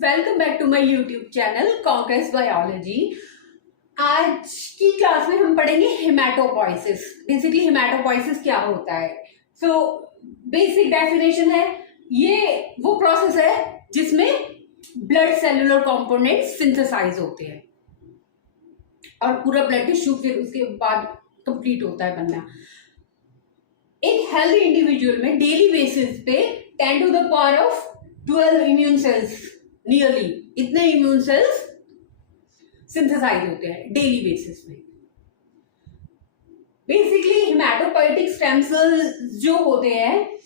Welcome back to my YouTube channel Conquest Biology. आज की class में हम पढ़ेंगे हेमाटोपोइसिस। बेसिकली हेमाटोपोइसिस क्या होता है? सो बेसिक डेफिनेशन है, ये वो प्रोसेस है जिसमें ब्लड सेलुलर कंपोनेंट सिंथेसाइज होते हैं और पूरा ब्लड टिश्यू फिर उसके बाद कंप्लीट होता है बनना। एक हेल्दी इंडिविजुअल में डेली बेसिस पे 10 to the power of 12 immune cells, nearly इतने इम्यून सेल्स सिंथेसाइज होते हैं डेली बेसिस में। बेसिकली हेमाटोपोइटिक स्टेम सेल्स जो होते हैं,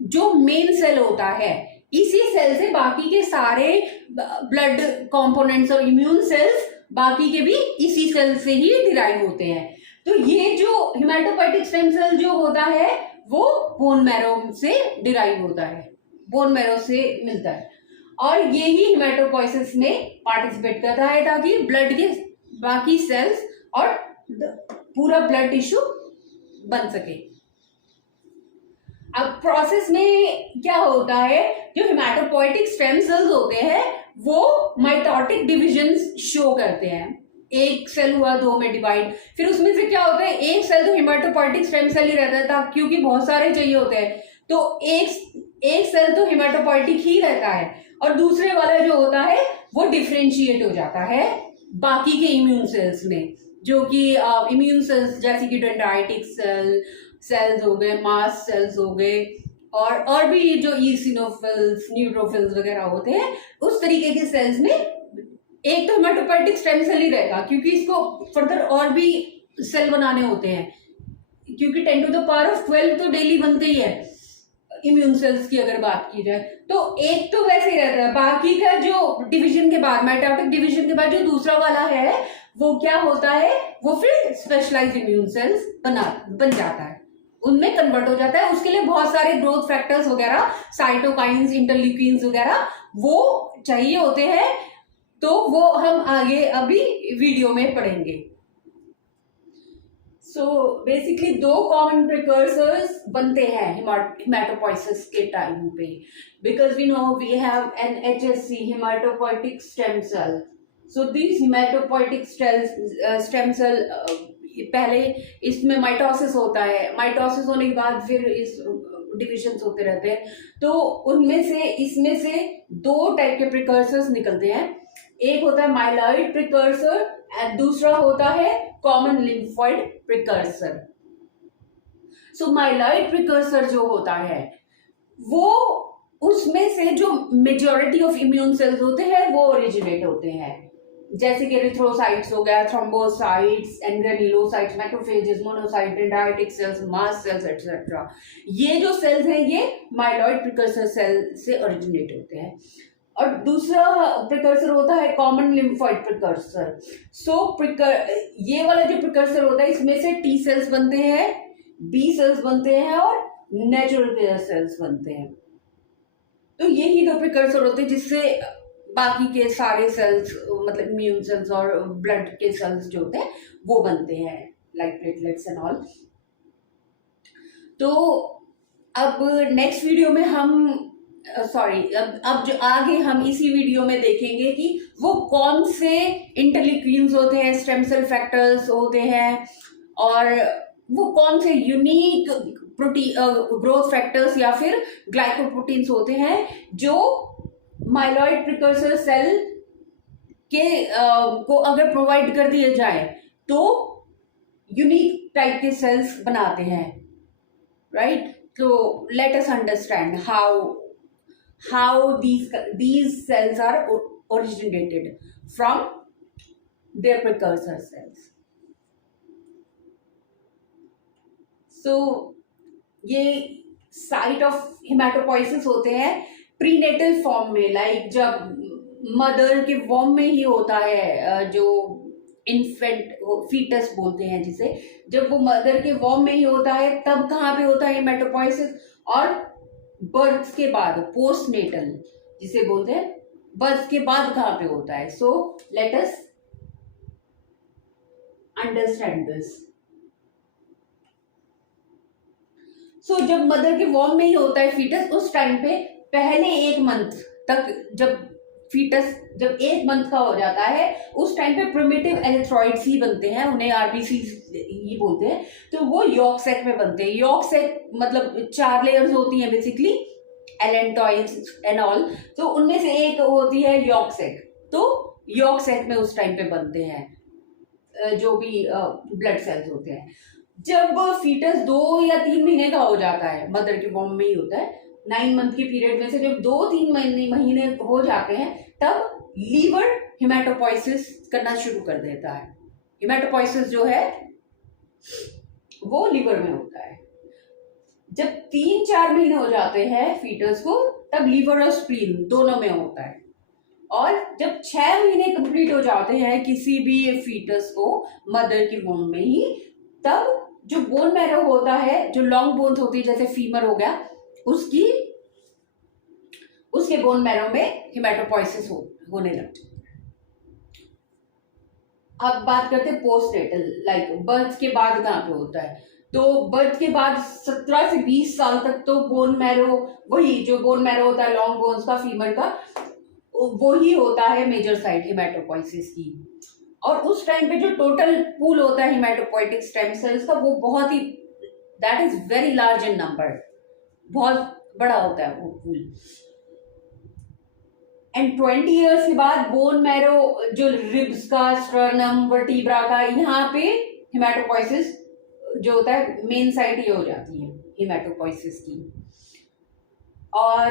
जो मेन सेल होता है, इसी सेल से बाकी के सारे ब्लड कंपोनेंट्स और इम्यून सेल्स बाकी के भी इसी सेल से ही डिराइव होते हैं। तो ये जो हेमाटोपोइटिक स्टेम सेल जो होता है वो बोन मैरो से डिराइव होता है, बोन मैरो से मिलता है और ये ही हेमाटोपोइसिस में पार्टिसिपेट करता है ताकि ब्लड के बाकी सेल्स और पूरा ब्लड टिश्यू बन सके। अब प्रोसेस में क्या होता है, जो हेमाटोपोइटिक स्टेम सेल्स होते हैं वो माइटोटिक डिविजन्स शो करते हैं। एक सेल हुआ दो में डिवाइड, फिर उसमें से क्या होता है, एक सेल तो हेमाटोपोइटिक स्टेम सेल ही रहता था क्योंकि बहुत सारे चाहिए होते हैं, तो एक सेल तो हेमाटोपोइटिक ही रहता है और दूसरे वाला जो होता है वो डिफरेंशिएट हो जाता है बाकी के इम्यून सेल्स में, जो कि इम्यून सेल्स जैसे कि डेंड्राइटिक सेल्स हो गए, मास्ट सेल्स हो गए और भी जो ईसिनोफिल्स, न्यूट्रोफिल्स वगैरह होते हैं, उस तरीके के सेल्स में एक तो हेमाटोपोइटिक स्टेम सेल ही रहेगा क्योंकि इसको फर्दर और भी सेल बनाने होते हैं, क्योंकि 10 टू द पावर ऑफ 12 तो डेली बनते ही है इम्यून सेल्स की अगर बात की जाए। तो एक तो वैसे ही रहता है, बाकी का जो डिवीजन के बाद, माइटोटिक डिवीजन के बाद जो दूसरा वाला है वो क्या होता है, वो फिर स्पेशलाइज्ड इम्यून सेल्स बन जाता है, उनमें कन्वर्ट हो जाता है। उसके लिए बहुत सारे ग्रोथ फैक्टर्स वगैरह, साइटोकाइंस, इंटरल्यूकिन्स वगैरह वो चाहिए होते हैं, तो वो हम आगे अभी वीडियो में पढ़ेंगे। सो बेसिकली दो कॉमन प्रिकर्सर्स बनते हैं हेमाटोपोइसिस के टाइम पे, because we know we have an HSC, haematopoietic stem cell. So this haematopoietic stem cell पहले इसमें माइटोसिस होता है, माइटोसिस होने के बाद फिर इस डिविजन्स होते रहते हैं, तो उनमें से इसमें से दो टाइप के प्रिकर्सर्स निकलते हैं। एक होता है माइलॉइड प्रिकर्सर एंड दूसरा होता है कॉमन लिम्फोइड प्रिकर्सर। सो माइलॉइड प्रिकर्सर जो होता है वो, उसमें से जो मेजॉरिटी ऑफ इम्यून सेल्स होते हैं वो ओरिजिनेट होते हैं, जैसे कि एरिथ्रोसाइट्स हो गया, thrombocytes and granulocytes, macrophages, monocyte, dendritic cells, mast cells etcetera. ये जो सेल्स हैं ये माइलॉइड प्रिकर्सर सेल से ओरिजिनेट होते हैं। और दूसरा प्रिकर्सर होता है कॉमन लिम्फोइड प्रिकर्सर। ये वाला जो प्रिकर्सर होता है इसमें से टी सेल्स बनते हैं, बी सेल्स बनते हैं और नेचुरल किलर सेल्स बनते हैं। तो यही दो प्रिकर्सर होते हैं जिससे बाकी के सारे सेल्स, मतलब इम्यून सेल्स और ब्लड के सेल्स जो होते हैं वो बनते हैं, लाइक प्लेटलेट्स एंड ऑल। तो अब नेक्स्ट वीडियो में हम अब जो आगे हम इसी वीडियो में देखेंगे कि वो कौन से इंटरल्यूकिन्स होते हैं, स्टेम सेल फैक्टर्स होते हैं और वो कौन से यूनिक ग्रोथ फैक्टर्स या फिर ग्लाइकोप्रोटीन्स होते हैं जो माइलॉइड प्रिकर्सर सेल के को अगर प्रोवाइड कर दिए जाए तो यूनिक टाइप के सेल्स बनाते हैं, राइट? तो late us understand how these cells are originated from their precursor cells. So ये साइट ऑफ हेमाटोपोइसिस होते हैं प्रीनेटल फॉर्म में, लाइक जब मदर के वॉर्म में ही होता है, जो इन्फेंट फीटस बोलते हैं जिसे, जब वो मदर के वॉर्म में ही होता है तब कहाँ पे होता है हेमाटोपोइसिस, और बर्थ के बाद पोस्टनेटल जिसे बोलते हैं, बर्थ के बाद कहाँ पे होता है। So let us understand this. So जब मदर के वॉर्म में ही होता है फीटस, उस टाइम पे पहले 1 मंथ तक जब फीटस जब 1 मंथ का हो जाता है उस टाइम पे प्रिमिटिव एरिथ्रॉइड्स ही बनते हैं, उन्हें आरबीसी ही बोलते हैं। तो वो यॉर्क सैक में बनते हैं। यॉर्क सैक मतलब 4 लेयर्स होती हैं बेसिकली, एलेंटॉइड्स एंड ऑल, तो उनमें से एक होती है यॉर्क सैक। तो यॉर्क सैक में उस टाइम पे बनते हैं जो भी ब्लड सेल्स होते हैं। जब फीटस 2 या 3 महीने का हो जाता है, मदर के वॉम्ब में ही होता है, 9 मंथ के पीरियड में से जब 2-3 महीने हो जाते हैं, तब लीवर हिमेटोपोइसिस करना शुरू कर देता है। हिमेटोपोइसिस जो है वो लीवर में होता है। जब 3-4 महीने हो जाते हैं फीटस को, तब लीवर और स्प्लीन दोनों में होता है। और जब 6 महीने कंप्लीट हो जाते हैं किसी भी फीटस को मदर की वॉम्ब में ही, तब जो बोन मैरो होता है, जो लॉन्ग बोन्स होती है जैसे फीमर हो गया, उसके बोन मैरो में हिमेटोपोइसिस होने लगती है। अब बात करते हैं पोस्टनेटल, लाइक बर्थ के बाद कहाँ पे होता है। तो बर्थ के बाद 17 से 20 साल तक तो बोन मैरो, वही जो बोन मैरो होता है लॉन्ग बोन्स का, फीमर का, वो ही होता है मेजर साइट हिमेटोपोइसिस की। और उस टाइम पे जो टोटल पूल होता है हिमेटोपोइटिक स्टेम सेल्स का, वो बहुत ही, that is very large in number, बहुत बड़ा होता है वो पूल। एंड 20 इयर्स के बाद बोन मैरो जो रिब्स का, स्टर्नम, वर्टीब्रा का, यहाँ पे हिमेटोपोइसिस जो होता है मेन साइट ये हो जाती है हिमेटोपोइसिस की। और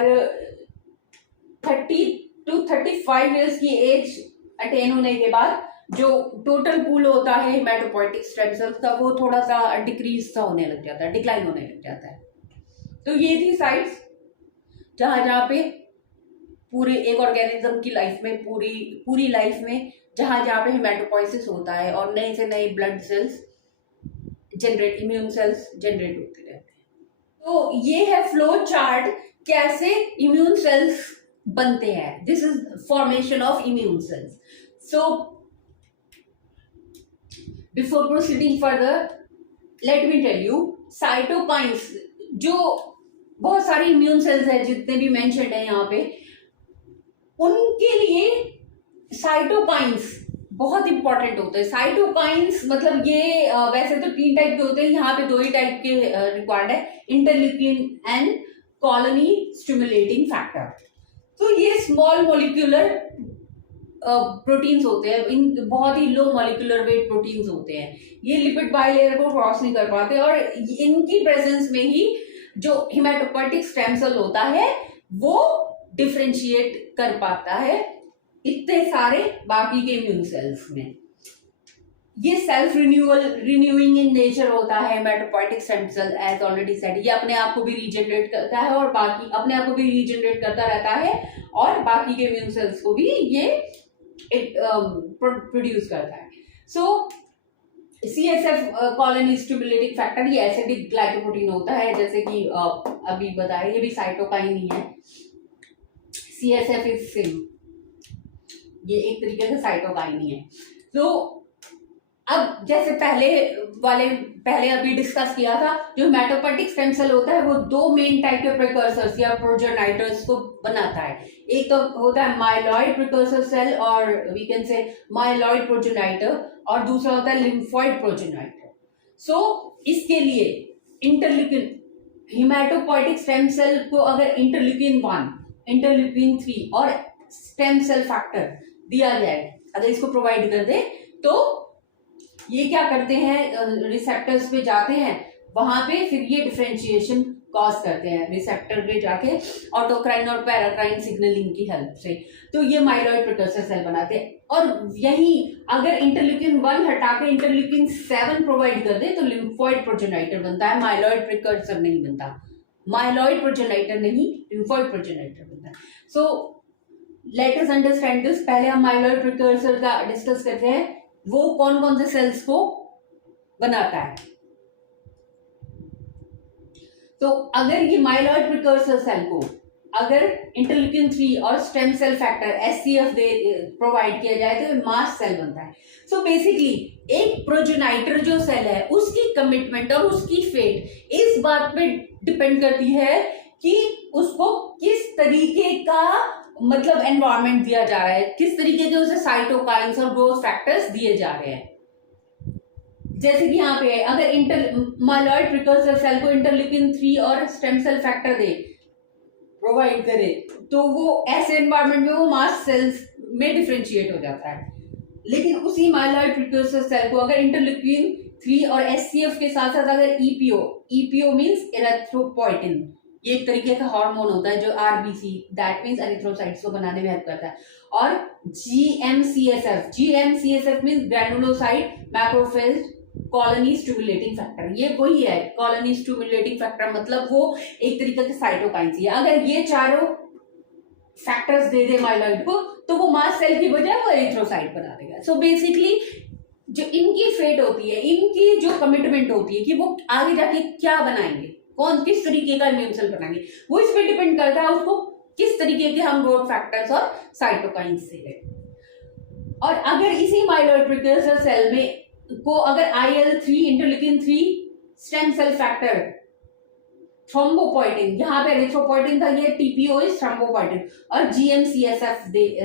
30 to 35 इयर्स की एज अटेन होने के बाद जो टोटल पूल होता है हिमेटोपोइटिक स्टेम सेल्स का, वो थोड़ा सा डिक्रीज सा होने लग जाता है, डिक्लाइन होने लग जाता है। तो ये थी साइट्स जहां पे पूरे एक ऑर्गेनिज्म की लाइफ में, पूरी लाइफ में जहां पे हिमेटोपोइसिस होता है और नए से नए blood cells generate, immune cells generate होते रहते हैं। तो ये है फ्लो चार्ट कैसे इम्यून सेल्स बनते हैं। This is formation of immune cells. So before proceeding further, let me tell you, cytokines, जो बहुत सारी इम्यून सेल्स है जितने भी मेंशन्ड है यहाँ पे, उनके लिए साइटोकाइंस बहुत इंपॉर्टेंट होते हैं। साइटोकाइंस मतलब ये वैसे तो 3 टाइप के होते हैं, यहाँ पे 2 ही टाइप के रिक्वायर्ड है, interleukin and colony stimulating factor. तो ये स्मॉल मॉलिक्यूलर प्रोटीन्स होते हैं, इन बहुत ही लो मॉलिक्यूलर वेट प्रोटीन्स होते हैं। ये लिपिड बाइलेयर को क्रॉस नहीं कर पाते और इनकी प्रेजेंस में ही जो हिमेटोपोइटिक स्टेम सेल होता है वो डिफरेंशिएट कर पाता है इतने सारे बाकी के इम्यून सेल्स में। ये सेल्फ रिन्यूइंग इन नेचर होता है haematopoietic stem cell, as already said. ये अपने आप को भी रीजनरेट करता है और बाकी अपने आप को भी रीजनरेट करता रहता है और बाकी के इम्यून सेल्स को भी ये प्रोड्यूस करता है। सो CSF कॉलोनी स्टिमुलेटिंग फैक्टर, ये एसिडिक ग्लाइकोप्रोटीन होता है, जैसे कि अभी बताया, ये भी साइटोकाइन ही है। CSF इज सेम, ये एक तरीके से साइटोकाइन ही है। तो अब जैसे पहले अभी डिस्कस किया था, जो हिमेटोपोइटिक स्टेम सेल होता है वो 2 मेन टाइप के प्रिकर्सर्स या प्रोजेनाइटर्स को बनाता है। एक तो होता है माइलॉइड प्रिकर्सर सेल और we can say myeloid progenitor, और दूसरा होता है लिम्फॉइड प्रोजेनाइटर। सो इसके लिए इंटरल्यूकिन, हिमेटोपोइटिक स्टेम सेल को अगर इंटरल्यूकिन 1, इंटरल्यूकिन 3 और स्टेम सेल फैक्टर दिया जाए, अगर इसको प्रोवाइड कर दे, तो ये क्या करते हैं, रिसेप्टर्स पे जाते हैं, वहां पे फिर ये डिफरेंशिएशन कॉज करते हैं रिसेप्टर पे जाके ऑटोक्राइन और पैराक्राइन सिग्नलिंग की हेल्प से। तो ये माइलॉइड प्रिकर्सर सेल बनाते हैं। और यही अगर इंटरल्यूकिन 1 हटा के इंटरल्यूकिन 7 प्रोवाइड कर दे तो लिम्फॉइड प्रोजेनाइटर बनता है, माइलॉइड प्रिकर्सर नहीं बनता। माइलॉइड प्रोजेनाइटर नहीं, लिम्फॉइड प्रोजेनाइटर बनता है। So let us understand this. पहले हम माइलॉइड प्रिकर्सर का डिस्कस करते हैं, वो कौन कौन से सेल्स को बनाता है। तो अगर ये माइलॉइड प्रिकर्सर सेल को अगर इंटरल्यूकिन 3 और स्टेम सेल फैक्टर SCF दे प्रोवाइड किया जाए तो मास्ट सेल बनता है। सो बेसिकली एक प्रोजेनाइटर जो सेल है उसकी कमिटमेंट और उसकी फेट इस बात पे डिपेंड करती है कि उसको किस तरीके का मतलब एनवायरनमेंट दिया जा रहा है, किस तरीके के उसे साइटोकाइंस और ग्रोथ फैक्टर्स दिए जा रहे हैं। जैसे कि यहाँ पे है, अगर माइलॉइड प्रिकर्सर सेल को इंटरल्यूकिन 3 और स्टेम सेल फैक्टर दे प्रोवाइड करे, तो वो ऐसे एनवायरनमेंट में वो मास्ट सेल्स में डिफरेंशिएट हो जाता है। लेकिन उसी माइलॉइड प्रिकर्सर सेल को अगर इंटरल्यूकिन 3 और एससीएफ के साथ साथ अगर ईपीओ मींस एरिथ्रोपोइटिन, ये एक तरीके का हार्मोन होता है जो आरबीसी दैट मींस एरिथ्रोसाइट्स को बनाने में हेल्प करता है, और GMCSF means granulocyte macrophage colony stimulating factor, ये वही है कॉलोनी स्टिमुलेटिंग फैक्टर, मतलब वो एक तरीके के साइटोकाइंस है। अगर ये चारों फैक्टर्स दे दे माइलॉइड को तो वो मास्ट सेल की बजाय वो एरिथ्रोसाइट बना देगा। सो बेसिकली जो इनकी फेट होती है, इनकी जो कमिटमेंट होती है कि वो आगे जाके क्या बनाएंगे, कौन किस तरीके का इम्यून सेल बनाएंगे, वो इस पे डिपेंड करता है उसको किस तरीके के हम ग्रोथ फैक्टर्स और साइटोकाइंस से है। और अगर इसी माइलॉइड प्रिकर्सर सेल में को अगर IL-3 interleukin 3 stem cell factor thrombopoietin, यहाँ पे एरिथ्रोपोइटिन था, ये TPO इज थ्रोम्बोपोइटिन, और GM-CSF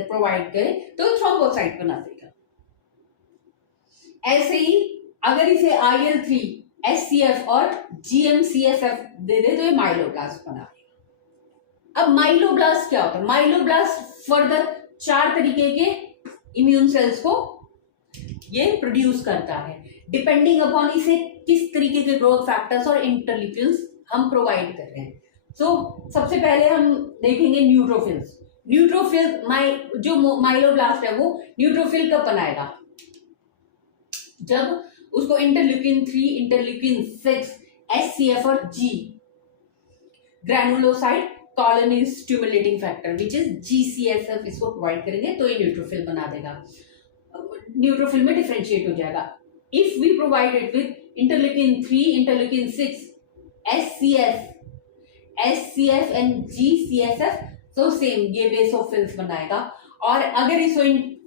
प्रोवाइड करे तो थ्रोम्बोसाइट बना देगा। ऐसे ही अगर इसे IL-3 SCF और GM-CSF दे दे तो ये माइलोब्लास्ट बना देगा। अब माइलोब्लास्ट क्या होता है? माइलोब्लास्ट फर्दर 4 तरीके के इम्यून सेल्स को ये प्रोड्यूस करता है, डिपेंडिंग अपॉन इसे किस तरीके के ग्रोथ फैक्टर्स और इंटरल्यूकिन्स हम प्रोवाइड कर रहे हैं। सबसे पहले हम देखेंगे न्यूट्रोफिल्स। न्यूट्रोफिल जो माइलोब्लास्ट है वो न्यूट्रोफिल कब बनाएगा? जब उसको इंटरल्यूकिन 3, इंटरल्यूकिन 6, SCF और G granulocyte colony stimulating factor which is GCSF इसको प्रोवाइड करेंगे तो ये न्यूट्रोफिल बना देगा, न्यूट्रोफिल में डिफरेंशिएट हो जाएगा। If we provide it with interleukin 3, interleukin 6, SCF and GCSF, तो सेम ये बेसोफिल्स बनाएगा। और अगर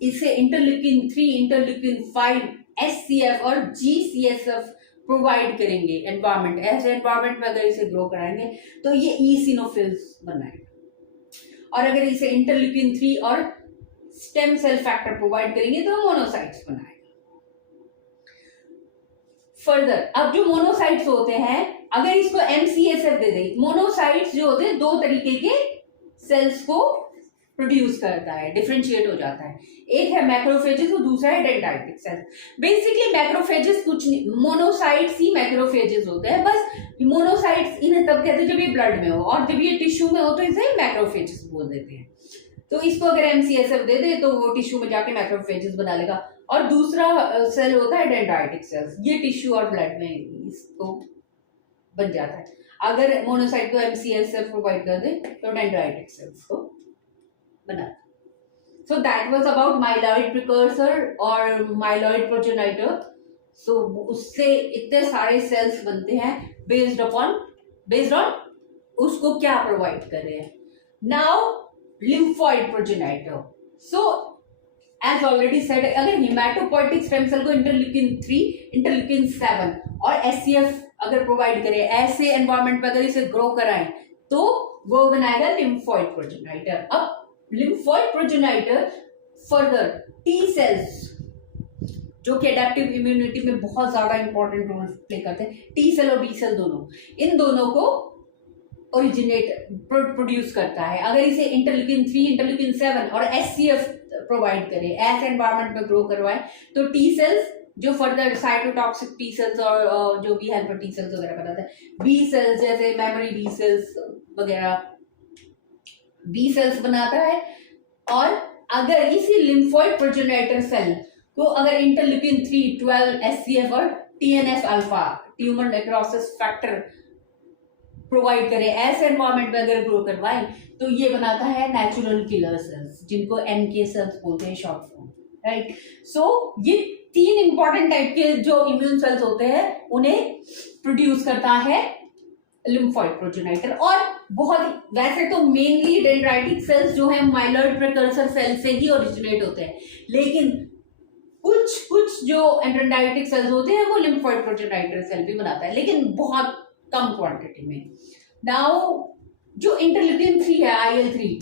इसे इंटरल्यूकिन 3, इंटरल्यूकिन 5, SCF और GCSF प्रोवाइड करेंगे एनवायरमेंट, ऐसे एनवायरमेंट में अगर इसे ग्रो कराएंगे तो ये ईसिनोफिल्स बनाएगा। और अगर इसे इंटरल्यूकिन 3 और स्टेम सेल फैक्टर प्रोवाइड करेंगे तो मोनोसाइट्स बनाएगा। फर्दर अब जो मोनोसाइट्स होते हैं, अगर इसको MCSF दे दे, मोनोसाइट्स जो होते हैं 2 तरीके के सेल्स को प्रोड्यूस करता है, डिफरेंशिएट हो जाता है। एक है मैक्रोफेजेस और दूसरा है डेंड्राइटिक सेल्स। बेसिकली मैक्रोफेजेस कुछ नहीं, मोनोसाइट्स ही मैक्रोफेजेस होते हैं। बस मोनोसाइट्स इन्हें तब कहते हैं जब ये ब्लड में हो, और जब ये टिश्यू में हो तो इसे मैक्रोफेजेस बोल देते हैं। तो इसको अगर MCSF दे दे तो वो टिश्यू में जाके मैक्रोफेजेस बना लेगा। और दूसरा सेल होता है डेंड्राइटिक सेल्स, ये टिश्यू और ब्लड में इसको बन जाता है। अगर मोनोसाइट को MCSF प्रोवाइड कर दे तो डेंड्राइटिक सेल्स को बना। So that was about myeloid precursor और माइलॉइड प्रोजेनाइटर। सो उससे इतने सारे सेल्स बनते हैं बेस्ड ऑन उसको क्या प्रोवाइड कर रहे हैं। Now lymphoid progenitor. So as already said, अगर हिमेटोपोइटिक स्टेम सेल को इंटरल्यूकिन 3, इंटरल्यूकिन 7 और SCF अगर प्रोवाइड करें, ऐसे एनवायरनमेंट में अगर इसे ग्रो कराएं तो वो बनाएगा लिम्फोइड प्रोजेनाइटर। अब lymphoid progenitor further T cells जो कि एडेप्टिव इम्यूनिटी में बहुत ज्यादा इंपॉर्टेंट रोल प्ले करते हैं, टी सेल और बी सेल दोनों, इन दोनों को ओरिजिनेट प्रोड्यूस करता है। अगर इसे इंटरल्यूकिन 3, इंटरल्यूकिन 7 और SCF प्रोवाइड करे, ऐसे एनवायरनमेंट में ग्रो करवाए तो टी सेल्स जो फर्दर साइटोटॉक्सिक टी सेल्स और जो भी हेल्पर टी सेल्स वगैरह बनाते हैं, बी सेल्स जैसे मेमोरी बी सेल्स वगैरह बी सेल्स बनाता है। और अगर इसी लिम्फोइड प्रोजेनाइटर सेल को अगर इंटरल्यूकिन 3, 12, SCF और TNF alpha tumour necrosis factor provide करे, ऐसे एनवायरनमेंट में अगर ग्रो करवाए तो ये बनाता है नेचुरल किलर सेल्स जिनको NK सेल्स बोलते हैं शॉर्ट फॉर्म, राइट। सो ये 3 इंपॉर्टेंट टाइप के जो इम्यून सेल्स होते हैं उन्हें प्रोड्यूस करता है लिम्फोइड प्रोजेनाइटर। और बहुत वैसे तो मेनली डेंड्राइटिक सेल्स जो है माइलॉइड प्रिकर्सर सेल से ही ओरिजिनेट होते हैं, लेकिन कुछ जो डेंड्राइटिक सेल्स होते हैं वो लिम्फोइड प्रोजेनाइटर सेल भी बनाता है, लेकिन बहुत कम क्वांटिटी में। नाउ जो इंटरल्यूकिन 3 है, IL-3,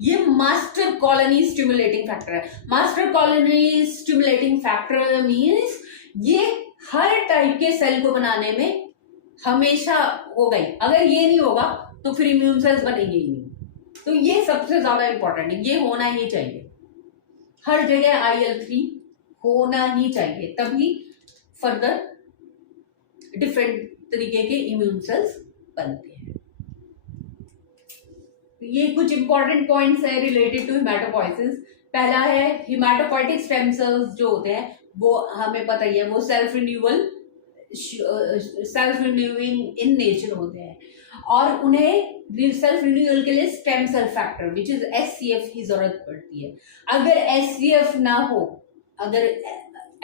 ये मास्टर कॉलोनी स्टिमुलेटिंग फैक्टर है। Master colony stimulating factor means ये हर टाइप के सेल को बनाने में हमेशा होगा ही। अगर ये नहीं होगा तो फिर इम्यून सेल्स बनेंगे ही नहीं। तो ये सबसे ज्यादा इंपॉर्टेंट है, ये होना ही चाहिए हर जगह। IL-3 होना ही चाहिए, तभी फर्दर डिफरेंट तरीके के इम्यून सेल्स बनते हैं। ये कुछ इंपॉर्टेंट पॉइंट्स है रिलेटेड टू हिमेटोपोइसिस। पहला है हिमेटोपोइटिक स्टेम सेल्स जो होते हैं वो हमें पता ही है, वो सेल्फ रिन्यूइंग इन नेचर होते हैं और उन्हें सेल्फ रिन्यूअल के लिए stem cell factor which is SCF की जरूरत पड़ती है। अगर SCF ना हो, अगर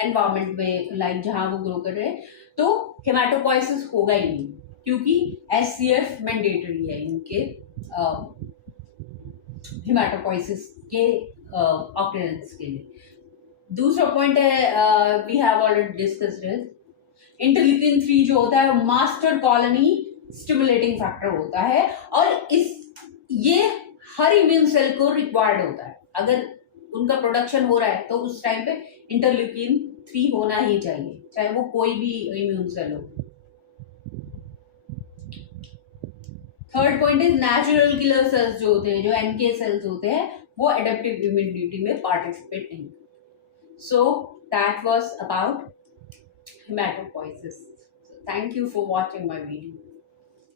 एनवायरमेंट में लाइक जहां वो ग्रो कर रहे हैं, तो हेमाटोपोइसिस होगा ही नहीं, क्योंकि SCF मैंडेटरी है इनके हेमाटोपोइसिस के ऑकरेंस के लिए। दूसरा पॉइंट है we have already discussed, interleukin 3 जो होता है मास्टर कॉलोनी स्टिमुलेटिंग फैक्टर होता है और ये हर इम्यून सेल को रिक्वायर्ड होता है। अगर उनका प्रोडक्शन हो रहा है तो उस टाइम पे इंटरल्यूकिन 3 होना ही चाहिए, चाहे वो कोई भी इम्यून सेल हो। Third point is natural killer cells जो होते हैं, जो NK सेल्स होते हैं, वो एडेप्टिव इम्यूनिटी में पार्टिसिपेट नहीं। So that was about hematopoiesis. So thank you for watching my video.